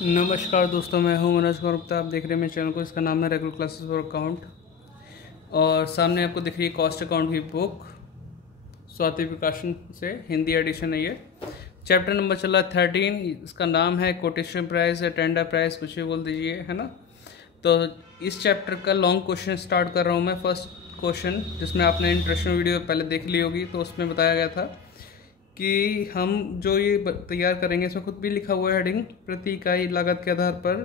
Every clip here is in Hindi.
नमस्कार दोस्तों, मैं हूं मनोज कुमार गुप्ता। आप देख रहे हैं मेरे चैनल को। इसका नाम है रेगुलर क्लासेस फॉर अकाउंट। और सामने आपको दिख रही है कॉस्ट अकाउंट की बुक, स्वाति प्रकाशन से, हिंदी एडिशन है ये। चैप्टर नंबर चला 13। इसका नाम है कोटेशन प्राइस या टेंडर प्राइस, कुछ भी बोल दीजिए, है ना। तो इस चैप्टर का लॉन्ग क्वेश्चन स्टार्ट कर रहा हूँ मैं। फर्स्ट क्वेश्चन, जिसमें आपने इंट्रोडक्शन वीडियो पहले देख ली होगी, तो उसमें बताया गया था कि हम जो ये तैयार करेंगे, इसमें खुद भी लिखा हुआ है हेडिंग, प्रति इकाई लागत के आधार पर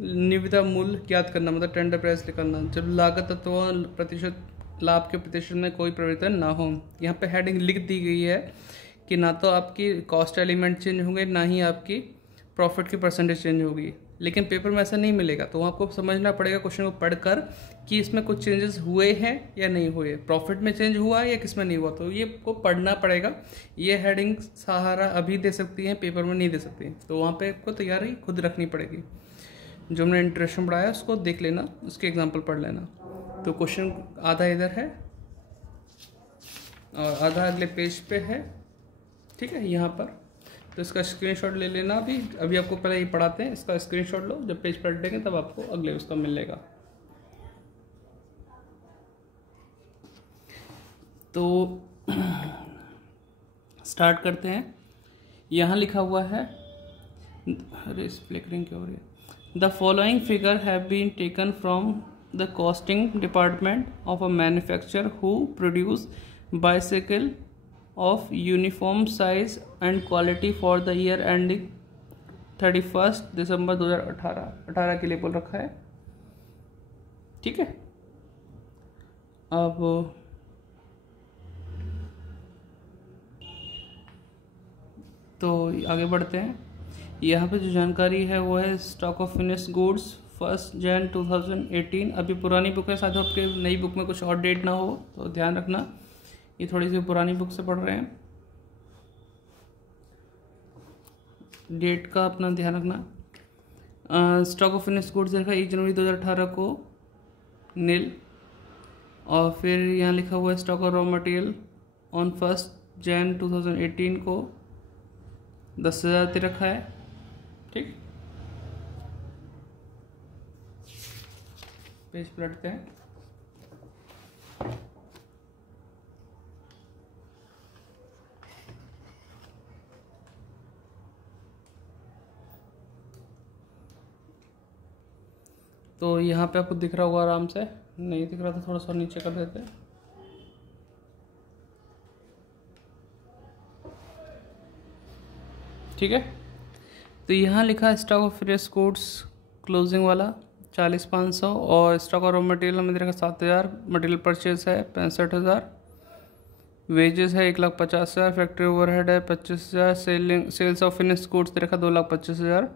निविदा मूल्य ज्ञात करना, मतलब टेंडर प्राइस निकालना जब लागत अथवा प्रतिशत लाभ के प्रतिशत में कोई परिवर्तन ना हो। यहाँ पे हेडिंग लिख दी गई है कि ना तो आपकी कॉस्ट एलिमेंट चेंज होंगे, ना ही आपकी प्रॉफिट की परसेंटेज चेंज होगी। लेकिन पेपर में ऐसा नहीं मिलेगा, तो आपको समझना पड़ेगा क्वेश्चन को पढ़कर कि इसमें कुछ चेंजेस हुए हैं या नहीं हुए, प्रॉफिट में चेंज हुआ है या किस में नहीं हुआ। तो ये को पढ़ना पड़ेगा। ये हेडिंग सहारा अभी दे सकती है, पेपर में नहीं दे सकती, तो वहाँ पे आपको तैयारी खुद रखनी पड़ेगी। जो हमने इंट्रोडक्शन पढ़ाया उसको देख लेना, उसके एग्जाम्पल पढ़ लेना। तो क्वेश्चन आधा इधर है और आधा अगले पेज पे है, ठीक है, यहाँ पर। तो इसका स्क्रीनशॉट ले लेना। अभी आपको पहले ये पढ़ाते हैं, इसका स्क्रीनशॉट लो। जब पेज पलटेंगे तब आपको अगले उसका मिलेगा। तो स्टार्ट करते हैं। यहाँ लिखा हुआ है, अरे फ्लिकरिंग क्या हो रही है। The following figure have been taken from the costing department of a manufacturer who produce bicycle of uniform size and quality for the year ending 31 दिसंबर 2018 के लिए बोल रखा है, ठीक है। अब तो आगे बढ़ते हैं। यहाँ पे जो जानकारी है वो है स्टॉक ऑफ फिनिश गुड्स 1 जनवरी 2018। अभी पुरानी बुक है, साथ ही आपके नई बुक में कुछ और डेट ना हो तो ध्यान रखना। ये थोड़ी सी पुरानी बुक से पढ़ रहे हैं, डेट का अपना ध्यान रखना। स्टॉक ऑफ फिनिश गुड्स देखा 1 जनवरी 2018 को नील। और फिर यहाँ लिखा हुआ है stock of raw material on 1 जनवरी 2018 को 10,000 दे रखा है, ठीक। पेज पलटते हैं। तो यहाँ पे आपको दिख रहा होगा, आराम से नहीं दिख रहा तो थोड़ा सा नीचे कर देते हैं। ठीक है, तो यहाँ लिखा है stock of finish goods closing वाला 40,500, और स्टॉक ऑफ रॉ मटेरियल में देखा 7,000, मटेरियल परचेज है 65,000, वेजेस है 1,50,000, फैक्ट्री ओवरहेड है 25,000, सेल्स ऑफ फिनिश गुड्स देखा 2,25,000।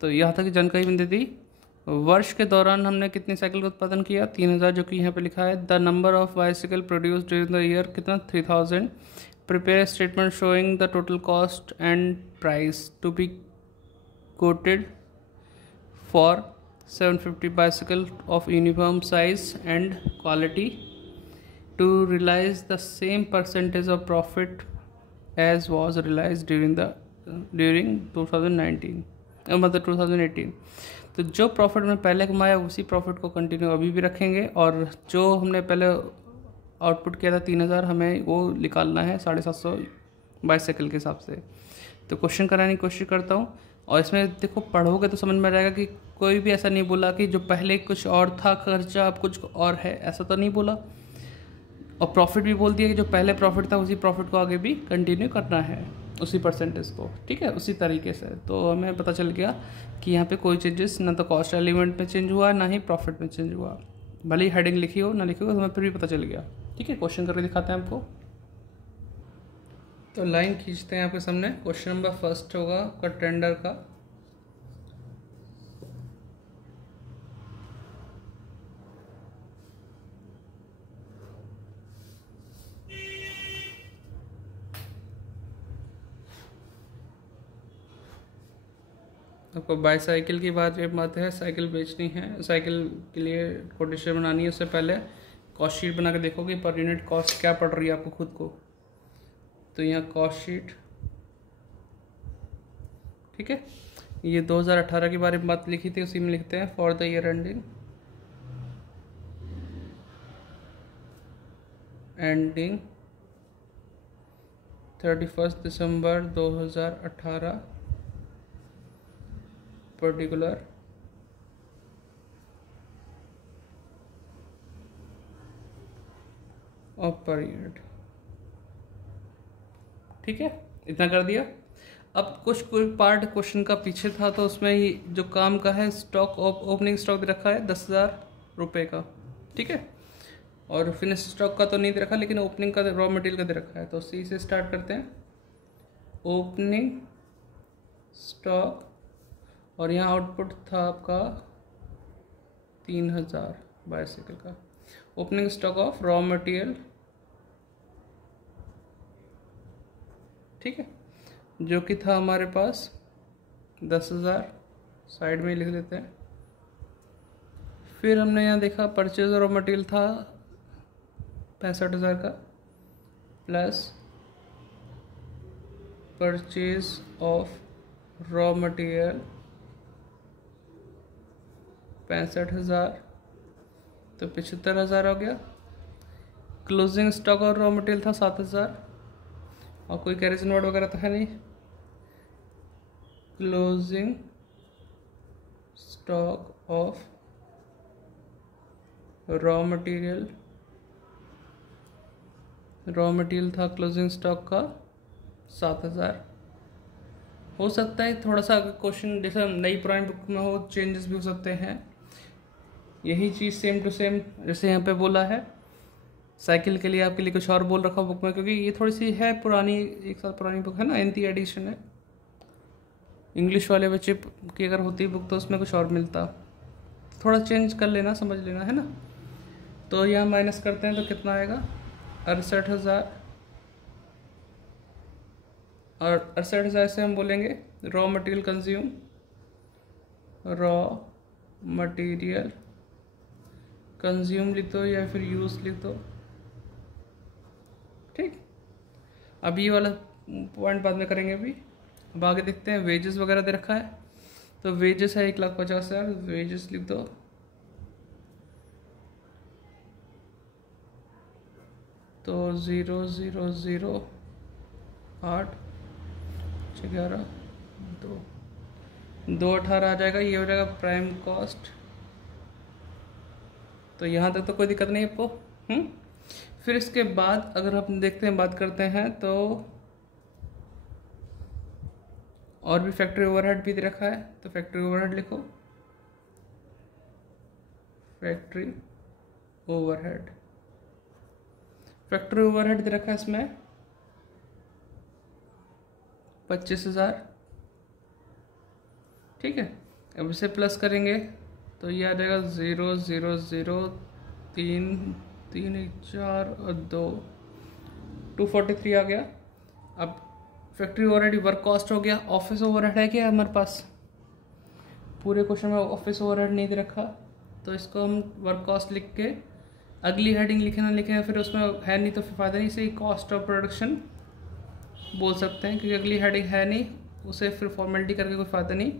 तो यहाँ तक की जानकारी मैंने दी। वर्ष के दौरान हमने कितनी साइकिल का उत्पादन किया, 3,000, जो कि यहाँ पे लिखा है। The number of bicycle produce during the year कितना, 3,000। Prepare statement showing the total cost and price to be quoted for 750 bicycle of uniform size and quality to realise the same percentage of profit as was realise during 2019 मतलब 2018। तो जो प्रॉफिट में पहले कमाया उसी प्रॉफिट को कंटिन्यू अभी भी रखेंगे, और जो हमने पहले आउटपुट किया था 3,000, हमें वो निकालना है 750 बाइसाइकिल के हिसाब से। तो क्वेश्चन कराने की कोशिश करता हूँ, और इसमें देखो पढ़ोगे तो समझ में आ जाएगा कि कोई भी ऐसा नहीं बोला कि जो पहले कुछ और था खर्चा अब कुछ और है, ऐसा तो नहीं बोला। और प्रॉफिट भी बोल दिया कि जो पहले प्रॉफिट था उसी प्रॉफिट को आगे भी कंटिन्यू करना है, उसी परसेंटेज को, ठीक है, उसी तरीके से। तो हमें पता चल गया कि यहाँ पे कोई चेंजेस ना तो कॉस्ट एलिमेंट में चेंज हुआ, ना ही प्रॉफिट में चेंज हुआ। भले ही हेडिंग लिखी हो ना लिखी हो, हमें फिर भी पता चल गया, ठीक है। क्वेश्चन करके दिखाते हैं आपको। तो लाइन खींचते हैं आपके सामने। क्वेश्चन नंबर फर्स्ट होगा आपका टेंडर का। आपको बाईसाइकिल की बात है, साइकिल बेचनी है, साइकिल के लिए कोटेशन बनानी है। उससे पहले कॉस्ट शीट बना के देखोगे पर यूनिट कॉस्ट क्या पड़ रही है आपको खुद को। तो यहाँ कॉस्ट शीट, ठीक है। ये 2018 के बारे में बात लिखी थी, उसी में लिखते हैं for the year ending 31 December 2018 particular of period. ठीक है, इतना कर दिया। अब कुछ कोई पार्ट क्वेश्चन का पीछे था, तो उसमें ही जो काम का है, स्टॉक ओपनिंग स्टॉक दे रखा है 10,000 रुपये का। ठीक है, और फिनिश स्टॉक का तो नहीं दे रखा, लेकिन ओपनिंग का रॉ मटेरियल का दे रखा है। तो सी से स्टार्ट करते हैं। ओपनिंग स्टॉक, और यहाँ आउटपुट था आपका 3,000 बाईसाइकिल का। Opening stock of raw material, ठीक है, जो कि था हमारे पास 10,000, साइड में लिख देते हैं। फिर हमने यहाँ देखा परचेज रॉ मटेरियल था 65,000 का, plus purchase of raw material 65,000, तो 75,000 हो गया। क्लोजिंग स्टॉक और रॉ मटेरियल था 7,000, और कोई कैरेज नोट वगैरह तो है नहीं। Closing stock of raw material था क्लोजिंग स्टॉक का 7,000। हो सकता है थोड़ा सा क्वेश्चन जैसे नई पुरानी बुक में हो, चेंजेस भी हो सकते हैं। यही चीज़ सेम टू सेम जैसे यहाँ पे बोला है, साइकिल के लिए आपके लिए कुछ और बोल रखा बुक में, क्योंकि ये थोड़ी सी है पुरानी, 1 साल पुरानी बुक है ना, एनटी एडिशन है। इंग्लिश वाले बच्चे की अगर होती बुक तो उसमें कुछ और मिलता, थोड़ा चेंज कर लेना, समझ लेना, है ना। तो यहाँ माइनस करते हैं तो कितना आएगा, 68,000, और 68,000 से हम बोलेंगे raw material consume, raw material consume लिख दो या फिर यूज लिख दो। ठीक, अब ये वाला पॉइंट बाद में करेंगे। अभी अब आगे देखते हैं, वेजेस वगैरह दे रखा है, तो वेजेस है 1,50,000, वेजेस लिख दो। तो 0,008 11 218 आ जाएगा, ये हो जाएगा प्राइम कॉस्ट। तो यहाँ तक तो कोई दिक्कत नहीं आपको। फिर इसके बाद अगर हम देखते हैं, बात करते हैं, तो और भी फैक्ट्री ओवरहेड भी दे रखा है, तो फैक्ट्री ओवरहेड लिखो, फैक्ट्री ओवरहेड दे रखा है इसमें 25,000। ठीक है, अब इसे प्लस करेंगे तो ये आ जाएगा 0,003,4 और 243 आ गया। अब फैक्ट्री ओवरहेड वर्क कॉस्ट हो गया। ऑफिस ओवरहेड है क्या हमारे पास? पूरे क्वेश्चन में ऑफिस ओवरहेड नहीं दे रखा, तो इसको हम वर्क कॉस्ट लिख के अगली हेडिंग लिखे ना लिखे, फिर उसमें है नहीं तो फिर फ़ायदा नहीं, इसे कॉस्ट ऑफ प्रोडक्शन बोल सकते हैं, क्योंकि अगली हेडिंग है नहीं, उसे फिर फॉर्मेलिटी करके कोई फ़ायदा नहीं।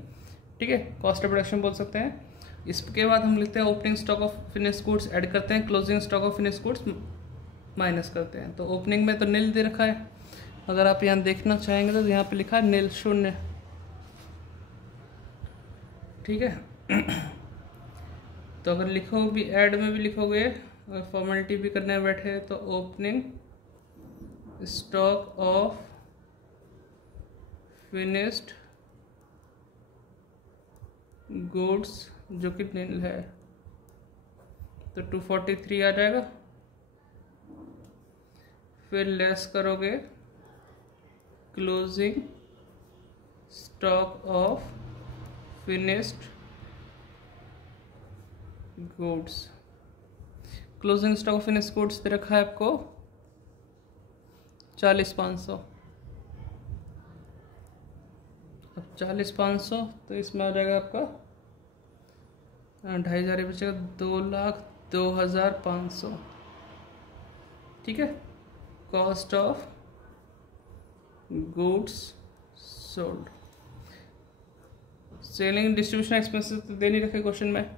ठीक है, कॉस्ट ऑफ प्रोडक्शन बोल सकते हैं। इसके बाद हम लिखते हैं opening stock of finish goods add करते हैं, closing stock of finish goods minus करते हैं। तो ओपनिंग में तो नील दे रखा है, अगर आप यहाँ देखना चाहेंगे तो यहाँ पे लिखा है नील, शून्य। ठीक है तो अगर लिखो भी, ऐड में भी लिखोगे, अगर फॉर्मेलिटी भी करने बैठे तो opening stock of finished goods जो कि नील है, तो 243 आ जाएगा। फिर लेस करोगे closing stock of finished goods. Closing stock of finished goods दे रखा है आपको 40,500। अब 40,500 तो इसमें आ जाएगा आपका 2,500 बचेगा, 2,02,500। ठीक है, cost of goods sold. Selling distribution expenses तो दे नहीं रखे क्वेश्चन में,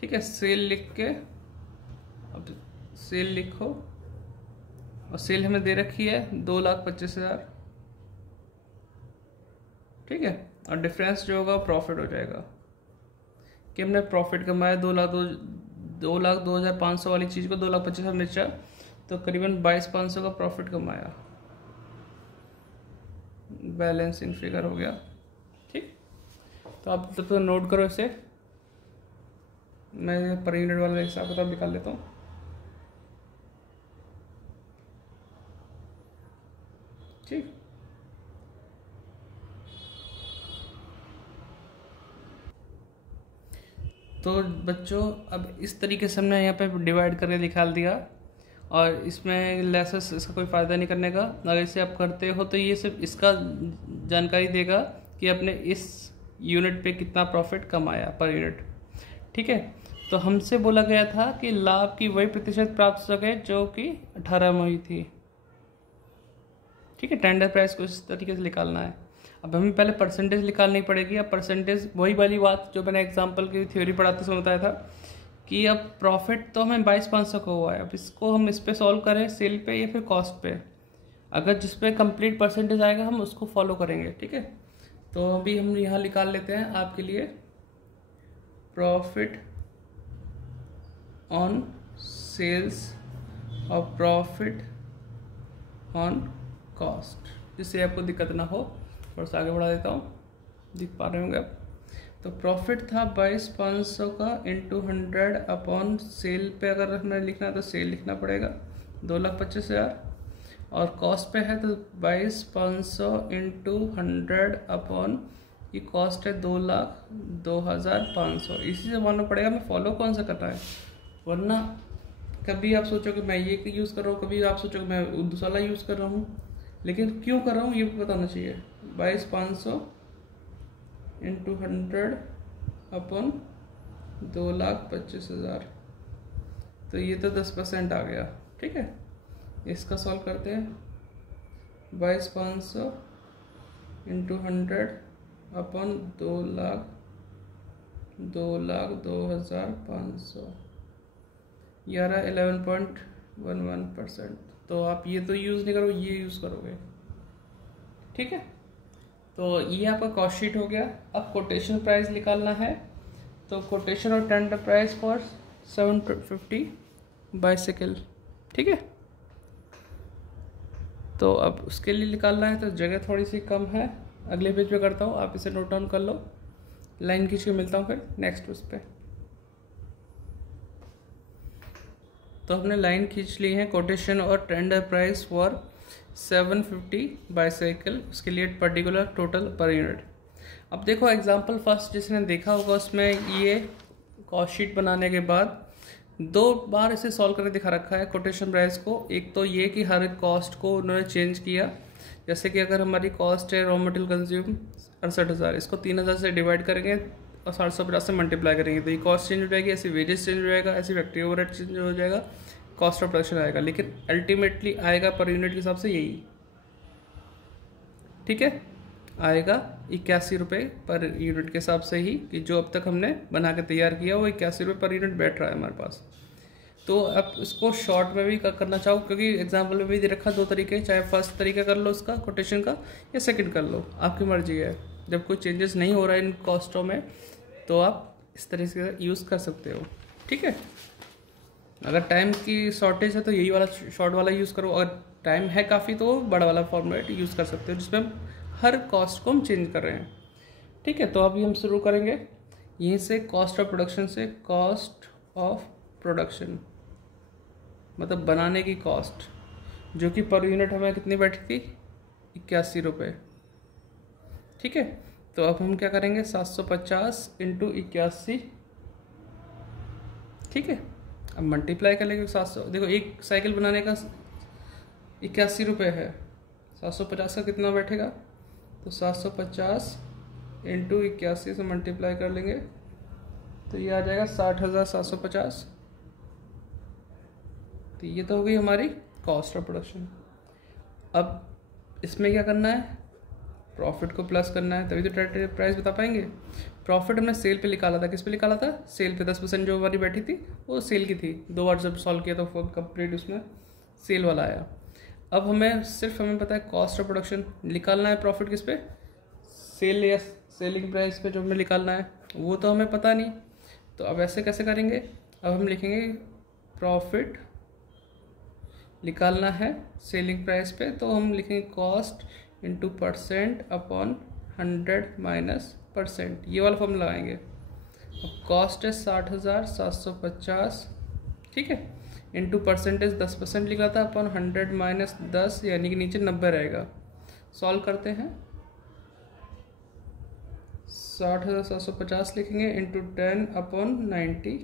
ठीक है। सेल लिख के, अब सेल लिखो, और सेल हमें दे रखी है 2,25,000, ठीक है। और डिफरेंस जो होगा प्रॉफिट हो जाएगा कि हमने प्रॉफिट कमाया 2,02,500 वाली चीज़ को 2,25,000 बेचा, तो करीबन 22,500 का प्रॉफिट कमाया। बैलेंसिंग फिगर हो गया, ठीक। तो आप तो नोट करो इसे, मैं पर यूनिट वाला हिसाब किताब निकाल लेता हूँ। ठीक, तो बच्चों अब इस तरीके से हमने यहाँ पे डिवाइड करके निकाल दिया, और इसमें लेसेस इसका कोई फ़ायदा नहीं करने का। अगर इसे आप करते हो तो ये सिर्फ इसका जानकारी देगा कि आपने इस यूनिट पे कितना प्रॉफिट कमाया पर यूनिट, ठीक है। तो हमसे बोला गया था कि लाभ की वही प्रतिशत प्राप्त हो सके जो कि 18 में हुई थी, ठीक है। टेंडर प्राइस को इस तरीके से निकालना है। अब हमें पहले परसेंटेज निकालनी पड़ेगी। अब परसेंटेज वही वाली बात जो मैंने एग्जांपल की थ्योरी पढ़ाते समय बताया था कि अब प्रॉफिट तो हमें 22,500 का हुआ है। अब इसको हम इस पे सॉल्व करें, सेल पे या फिर कॉस्ट पे, अगर जिस पे कंप्लीट परसेंटेज आएगा हम उसको फॉलो करेंगे, ठीक है। तो अभी हम यहाँ निकाल लेते हैं आपके लिए प्रॉफिट ऑन सेल्स और प्रॉफिट ऑन कॉस्ट, जिससे आपको दिक्कत ना हो। थोड़ा सा आगे बढ़ा देता हूँ, दिख पा रहे होंगे आप। तो प्रॉफिट था 22,500 का इंटू 100 अपॉन सेल पे, अगर हमें लिखना है तो सेल लिखना पड़ेगा 2,25,000, और कॉस्ट पे है तो 22,500 इंटू 100 अपॉन ये कॉस्ट है 2,02,500। इसी से मानना पड़ेगा हमें फॉलो कौन सा करना है, वरना कभी आप सोचो कि मैं ये यूज़ कर रहा हूँ, कभी आप सोचो कि मैं दूसरा वाला यूज़ कर रहा हूँ, लेकिन क्यों कर रहा हूँ ये बताना चाहिए। 22,500 इंटू 100 अपॉन 2,25,000, तो ये तो 10% आ गया, ठीक है। इसका सॉल्व करते हैं। 22,500 इंटू 100 अपॉन 2,02,500, ये आ रहा है 11.11%। तो आप ये तो यूज़ नहीं करो, ये यूज़ करोगे, ठीक है। तो ये आपका कॉस्ट शीट हो गया। अब कोटेशन प्राइस निकालना है, तो कोटेशन और टेंडर प्राइस फॉर 750 बाइसिकल, ठीक है। तो अब उसके लिए निकालना है, तो जगह थोड़ी सी कम है, अगले पेज पे करता हूँ, आप इसे नोट डाउन कर लो। लाइन खींच के मिलता हूँ फिर नेक्स्ट उस पर। तो हमने लाइन खींच ली है, कोटेशन और टेंडर प्राइस फॉर 750 बाईसाइकिल, उसके लिए पर्टिकुलर टोटल पर यूनिट। अब देखो एग्जांपल फर्स्ट जिसने देखा होगा उसमें ये कॉस्ट शीट बनाने के बाद 2 बार इसे सॉल्व करके दिखा रखा है कोटेशन प्राइस को। एक तो ये कि हर कॉस्ट को उन्होंने चेंज किया, जैसे कि अगर हमारी कॉस्ट है रॉ मटेरियल कंज्यूम 68,000, इसको 3,000 से डिवाइड करेंगे और 750 से मल्टीप्लाई करेंगे, तो ये कॉस्ट चेंज हो जाएगी, ऐसे वेजेस चेंज हो जाएगा, ऐसे फैक्ट्री ओवरहेड चेंज हो जाएगा, कॉस्ट ऑफ प्रोडक्शन आएगा, लेकिन अल्टीमेटली आएगा पर यूनिट के हिसाब से यही, ठीक है। आएगा 81 रुपये पर यूनिट के हिसाब से ही, कि जो अब तक हमने बना के तैयार किया वो 81 रुपये पर यूनिट बैठ रहा है हमारे पास। तो अब इसको शॉर्ट में भी करना चाहो, क्योंकि एग्जाम्पल में भी दे रखा 2 तरीके, चाहे फर्स्ट तरीका कर लो उसका कोटेशन का, या सेकंड कर लो, आपकी मर्जी है। जब कोई चेंजेस नहीं हो रहा है इन कॉस्टों में तो आप इस तरह से यूज़ कर सकते हो, ठीक है। अगर टाइम की शॉर्टेज है तो यही वाला शॉर्ट वाला यूज़ करो, और टाइम है काफ़ी तो बड़ा वाला फॉर्मेट यूज़ कर सकते हो जिसमें हम हर कॉस्ट को हम चेंज कर रहे हैं, ठीक है। तो अभी हम शुरू करेंगे यहीं से कॉस्ट ऑफ प्रोडक्शन से। कॉस्ट ऑफ प्रोडक्शन मतलब बनाने की कॉस्ट, जो कि पर यूनिट हमें कितनी बैठी थी 81 रुपये, ठीक है। तो अब हम क्या करेंगे 750 इंटू 81, ठीक है। अब मल्टीप्लाई कर लेंगे 700, देखो एक साइकिल बनाने का 81 रुपये है, 750 का कितना बैठेगा, तो 750 इंटू 81 से मल्टीप्लाई कर लेंगे तो ये आ जाएगा 60,750। तो ये तो हो गई हमारी कॉस्ट ऑफ प्रोडक्शन। अब इसमें क्या करना है, प्रॉफिट को प्लस करना है, तभी तो ट्रेड प्राइस बता पाएंगे। प्रॉफिट हमने सेल पे निकाला था, किस पे निकाला था? सेल पे। 10% जो हमारी बैठी थी वो सेल की थी। 2 बार जब सॉल्व किया तो कंप्लीट उसमें सेल वाला आया। अब हमें पता है कॉस्ट ऑफ प्रोडक्शन निकालना है। प्रॉफिट किस पे? सेल या सेलिंग प्राइस पे जो हमें निकालना है वो तो हमें पता नहीं। तो अब ऐसे कैसे करेंगे? अब हम लिखेंगे प्रॉफिट निकालना है सेलिंग प्राइस पे, तो हम लिखेंगे cost into percent upon 100 minus percent, ये वाला फॉर्मूला लगाएंगे। अब कॉस्ट है 60,750, ठीक है, इंटू परसेंटेज 10% लिखा था अपॉन 100 माइनस 10, यानी कि नीचे 90 रहेगा। सॉल्व करते हैं। 60,750 लिखेंगे इंटू 10 अपॉन 90,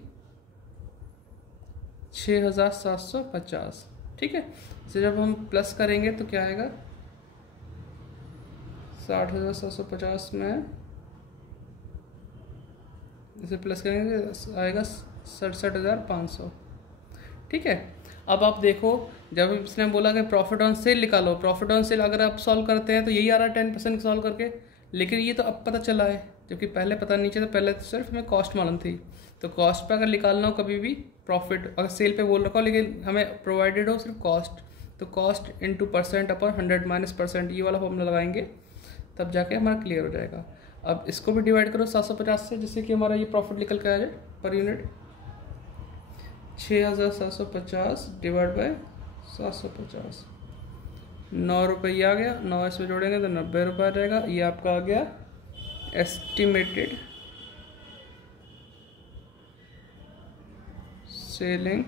6,750, ठीक है। इसे जब हम प्लस करेंगे तो क्या आएगा? 60,750 में इसे प्लस करेंगे आएगा 67,500, ठीक है। अब आप देखो, जब इसने बोला कि प्रॉफिट ऑन सेल निकालो, प्रॉफिट ऑन सेल अगर आप सॉल्व करते हैं तो यही आ रहा है 10% सॉल्व करके, लेकिन ये तो अब पता चला है, जबकि पहले पता नहीं चला। पहले तो सिर्फ हमें कॉस्ट मालूम थी। तो कॉस्ट पे अगर निकालना हो कभी भी प्रॉफिट, अगर सेल पे बोल रखा हो लेकिन हमें प्रोवाइडेड हो सिर्फ कॉस्ट, तो cost into percent upon 100 minus percent, ये वाला फॉर्मूला लगाएंगे, तब जाके हमारा क्लियर हो जाएगा। अब इसको भी डिवाइड करो 750 से, जिससे कि हमारा ये प्रॉफिट निकल के आ जाए पर यूनिट। 6,750 डिवाइड बाय 750, 9 रुपये ये आ गया। 9 इसमें जोड़ेंगे तो 90 रुपये आ जाएगा। ये आपका आ गया एस्टिमेटेड सेलिंग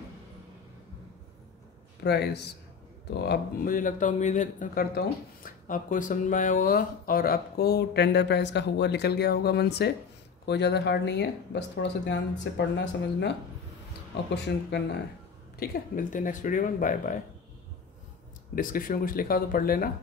प्राइस। तो अब मुझे लगता है, उम्मीद करता हूँ आपको समझ में आया होगा और आपको टेंडर प्राइस का हुआ निकल गया होगा मन से। कोई ज़्यादा हार्ड नहीं है, बस थोड़ा सा ध्यान से पढ़ना, समझना और क्वेश्चन करना है, ठीक है। मिलते हैं नेक्स्ट वीडियो में, बाय बाय। डिस्क्रिप्शन में कुछ लिखा तो पढ़ लेना।